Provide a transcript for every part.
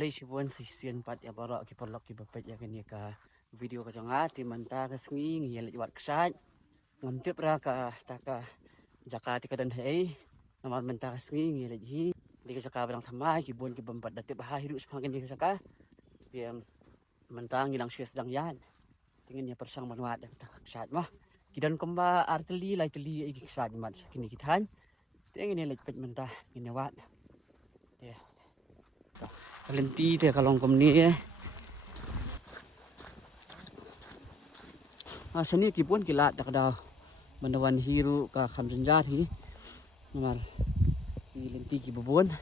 boleh sibuan sisian pat ya baru ki polok ki bapet ya kini ka video ka jangat ti manta ka sengi ngiel wat ksat ngamtip ra ka taka jakati ka dan hei namar menta ka sengi ngiel hi di ka jaka barang thamai ki bon ki bampat datip ha hidu semakin di ka yang mentang ngilang syes sedang yan tingin ya persang manuat dan tak ksat mah kidan komba arteli lai teli iki ksat mat kini kitan tingin ni lepet mentah ini wat ya Kalenti dia kalau ngom ni seni kipun kilat dak dah mendawan hiru ka khamjanjat hi nomor lenti ki bubun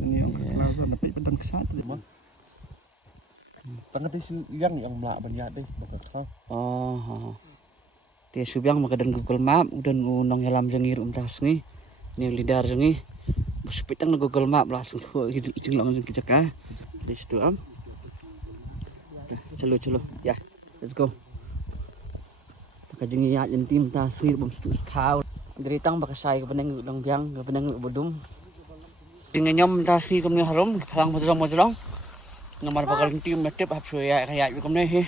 seni yang langsung dapat pendan kesat tu. Tengah tu yang melak banyak deh bakal. Oh. Dia subyang makadan Google Map dan unang helam jengir umtas ni. Ni lidar jengi. Berspitang Google Map langsung gitu ijing langsung kita ka. Di situ am. Celo. Ya, let's go. Kajengi ya jentim tas ni bom situ skau. Deritang bakasai ke beneng udang biang, ke beneng bodum. Dengan tas ni kami harum, halang mojrong. Nomor bakal tim metep hap ya kayak kami ni he.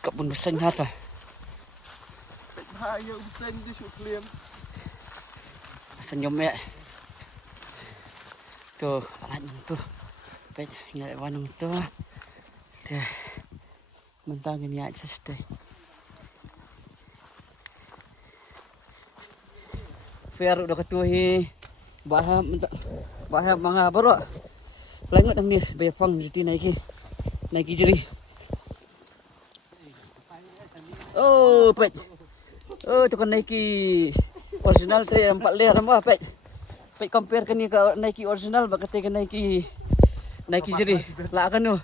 Kebun besar hat lah. Ayo besar di syukliam. Senyum ya. Tuh, alat tu. Baik, nyala wanung tu. Tuh. Mentang ni aja stay. Fair udah ketuhi. Bahaya mga baru. Langot ang ni bayapang jadi naiki jeri. Oh, pet. Oh, tu kan Nike original tu 4 layer apa, pet. Pet compare kan ni ke Nike original bakate ke Nike jeri. Lah kan tu.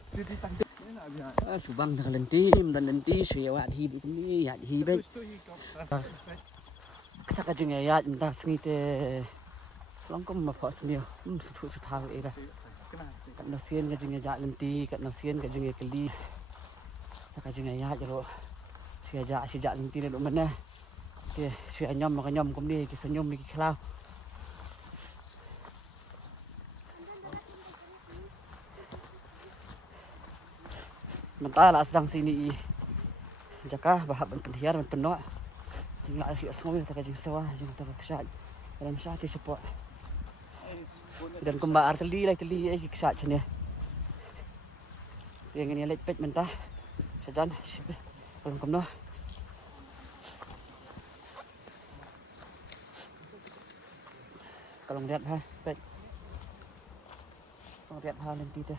Subang dah lenti siawat hidup ni, ya hidup. Kita kajeng ya entah sengite. Longkom mafas ni. Sutu tahu era. Kat nasian kajeng ya lenti, kat nasian kajeng ya keli. Kita kajeng ya jero. Sejak lenti dah duk mana. Okey, si anyam makan nyam kum ni ki senyum ni ki klau. Mentah lah sedang sini jaka bahap penhiar penok. Tinggal asyik semua tak kajing sawah jeng tak kesat. Dalam syati support. Dan kembar teli ki kesat sini. Yang ini lepet mentah. Sajan kalau kamu kalau lihat ha, pet. Kalau lihat ha lenti tu.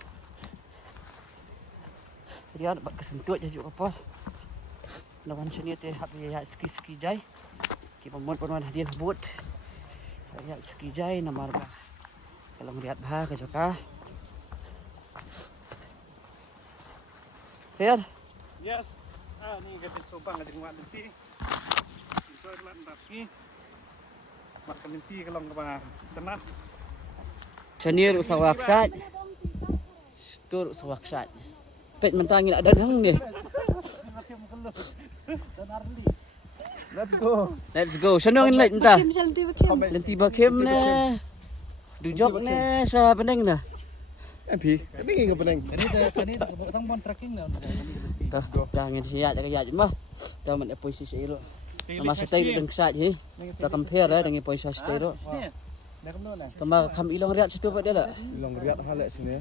Dia dapat kesentut je juga apa. Lawan sini tu habis ya ski jai. Kita pemon hadiah buat. Ya ski jai nomor bah. Kalau lihat bah ke joka. Fair. Yes. Ni gadis Subang ada nguat lenti. Itu adalah nasi. Makan lenti kalau ke tenah. Senior usawaksat. Tur usawaksat. Pet mentangin ada hang ni. Let's go. Senang ni entah. Lenti bakim na. Dujok na sa peneng na. MP, ini enggak penting. Ini tang bon tracking na. Dah ngin siap jaga mah. Dah mana posisi siro. Nama stay dengan kesat he. Dah compare dengan posisi stay. Tambah kam ilong riat situ buat dia lah. Ilong riat halak sini.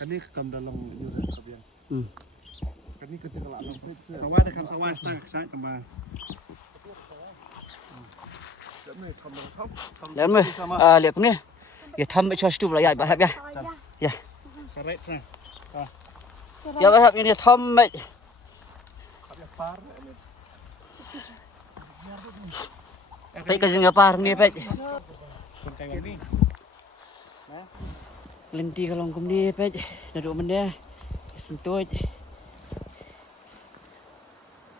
Kan ni kam dalam yuran kabian. Kan ni ketika alam sawah dekat sawah setang kesat tambah. Lem lihat ni. Ya tham cho situ lah ya bahap ya. Ya. Saret nah. Ya bahap ini tham. Pek kajeng apa ni pek. Lenti kalau kum ni pek. Duduk benda. Sentut.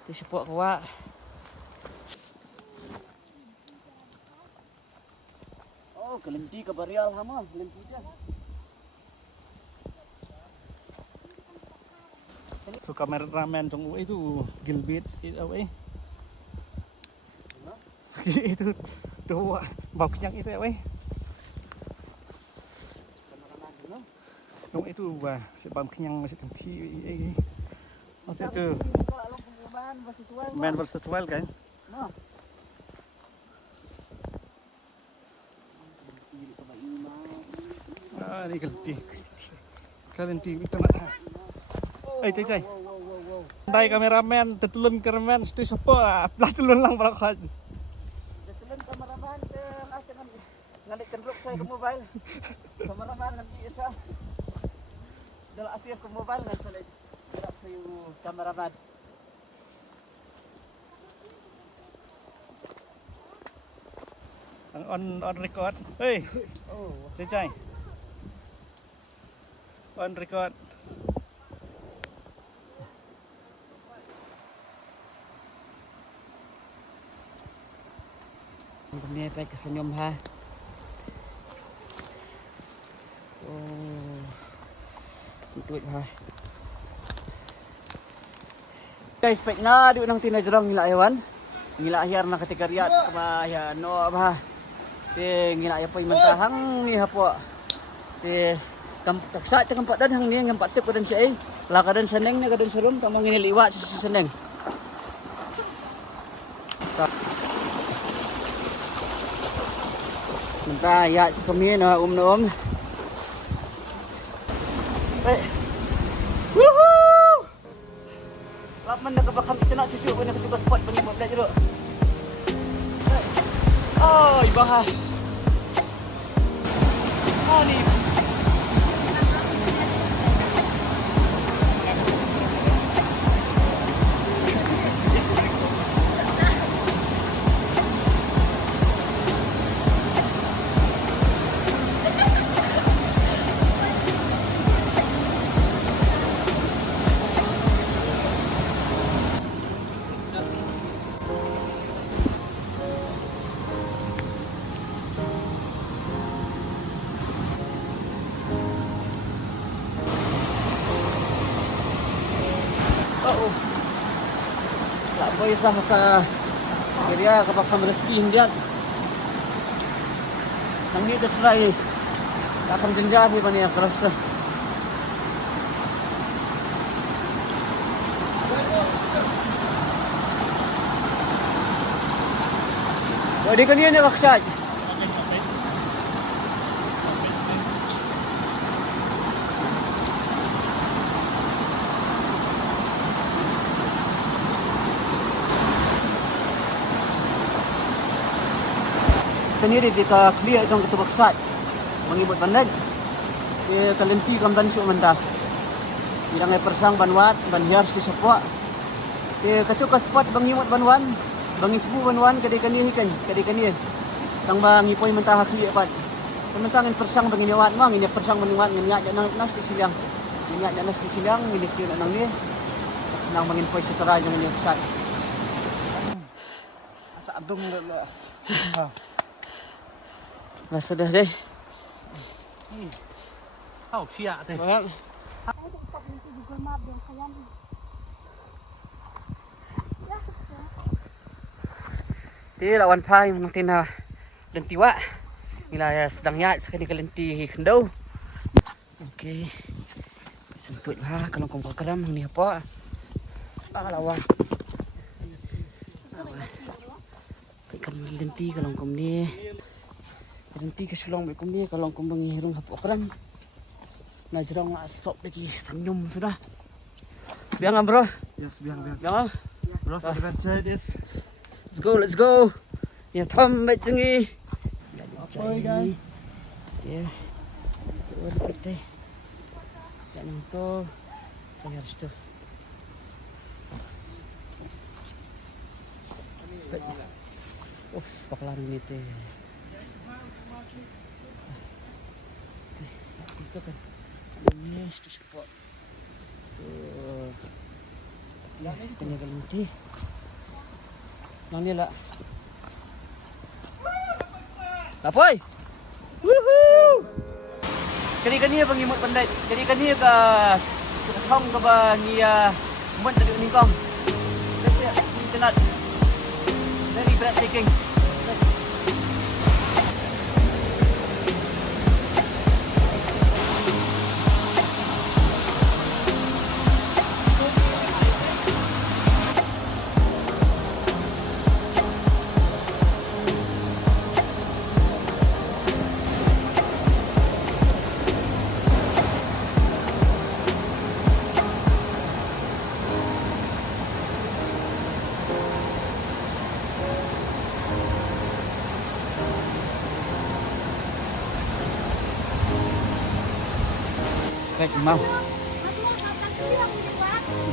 Di sepok kuat. Oh, ke lenti ke barial hama, lenti dia. So kameramen trong itu Gilbert itu apa itu tu bau kenyang itu ya weh. Nung itu bah sebab kenyang masih kenti. Waktu itu main versus wild kan? Ah, ni kenti. Kenti itu nak. Cai. Dai kameramen, tetulun kameramen, itu siapa? Lah tulun lang para khat. Tetulun kameraman ke akan ngalikan rok saya ke mobile. Kameraman nanti isa. Dala asir ke mobile ngan sa gerak saya kameraman. On record. Hey. Oh, Cai. On record. kami pa kesenyum ha. Oh. Situt ha. Guys, pek na di nang tinajrang ngila hewan. Ngila ahyar na kategoriat kama ya no ba. Te ngila ya pay mentahang ni hapo. Te taksa te kampat dan hang ni ngampat tip kadan siya la kadan seneng na kadan serum tamang niliwa sa seneng. Mentah ya sa kami na na Woohoo! Laman nakabakam ito na susu ko na katiba spot pangimot na jero. Oh, ibaha. Ani. Oh. Tak boleh sah ka kira kapag rezeki hindian. Kami dah try. Akan jenjah ni bani kerasa. Jadi kan ni maksud. Sendiri kita clear itong ketubaksat mengibut bandad di talenti kam ban su menta bilang ay persang banwat banhiar si sapwa di katu ka spot bangimot banwan bangisbu banwan kadai kanihikan kadai kanihin tang bangipoy menta hakli pat pementangin persang banginiwat mang ini persang banwat ngenya nang nas di silang ngenya nas di silang ngini kieu nang ni nang manginpoy sa tara yung ngenya kesat Asa adung la. Nah, sudah deh. Hau sia teh. Ti lawan pai nang tina lenti wa. Ngila sedang nyat sekali ke lenti kendau. Okey. Semput ha kalau kong keram ni apa? Lawan. Ikan lenti kalau kong ni. Nanti ke sulong bekum ni kalau kau menghitung hap okran. Najrong asop lagi senyum sudah. Biang bro. Yes, biang. Biang. Bro, for adventure this. Let's go. Ya tham bet tengi. Apa guys? Ya. Tuh kita. Jangan tu. Saya harus tu. Bakalan ni teh. Itu kan ini itu spot ya ini kalau nanti nangnya lah Lapoy woohoo jadi kan ni pengimut pandai jadi kan ni ke thong ke ba ni mun tadi ni kong internet very breathtaking Pet mau.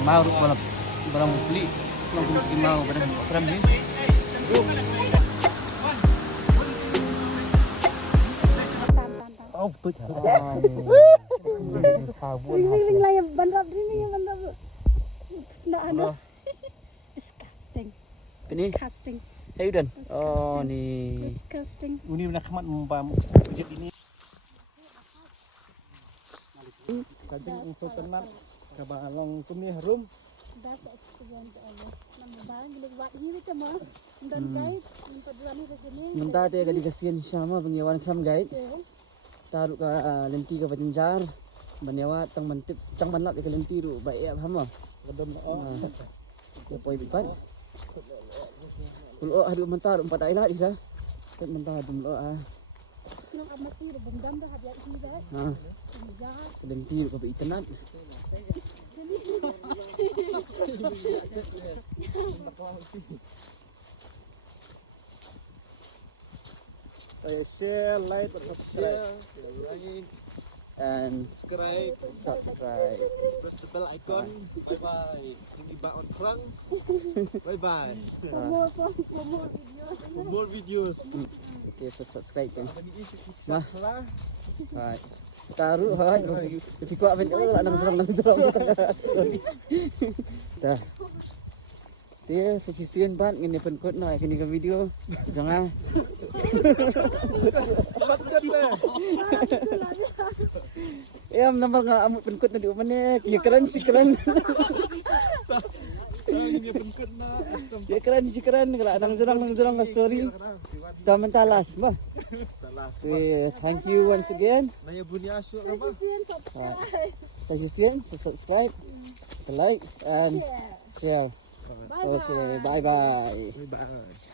Mau balap barang beli. Langsung mau barang ni. Oh, betul. Ring lah yang bandar ini yang bandar. Sudah ada. Disgusting. Ini. Disgusting. Ayo dan. Oh ni. Disgusting. Ini benar kamat membam sejak ini. Kadang untuk kenal kabalong kumi harum. Das experience Allah. Nama barang gila buat ini cuma. Dan baik. Perjalanan ke sini. Mentah dia kadi kasihan sama pengiawan kam guide. Taruh ke lenti ke Pajenjar. Banyawa tang mentip tang manlap ke lenti ru baik apa hama. Sedem oh. Ya poi bipan. Kalau ada mentar 4 ailat dah. Tak mentar dum lo ah. Kena masih bendam dah hadiah ini dah. Ha. Selenti ru ke itenan. Saya share, like, dan subscribe. And subscribe, subscribe. press the bell icon. Bye bye. Tinggi ba on krang. Bye bye. For more videos. Okay, so subscribe kan. Nah. Hai. Taruh hai. Tapi kau aven lah nang jerang. Dah. Dia sekisian ban ngene penkot na kini ke video. Jangan. Ya nampak ngak amut penkot na di mana. Ya keren si keren. Ya keren si keren kalau nang jerang ka story. Taman talas bah. Thank you once again. Naya bunyi asyuk apa? Suggestion, subscribe, like and share. Okay, bye bye. Bye bye.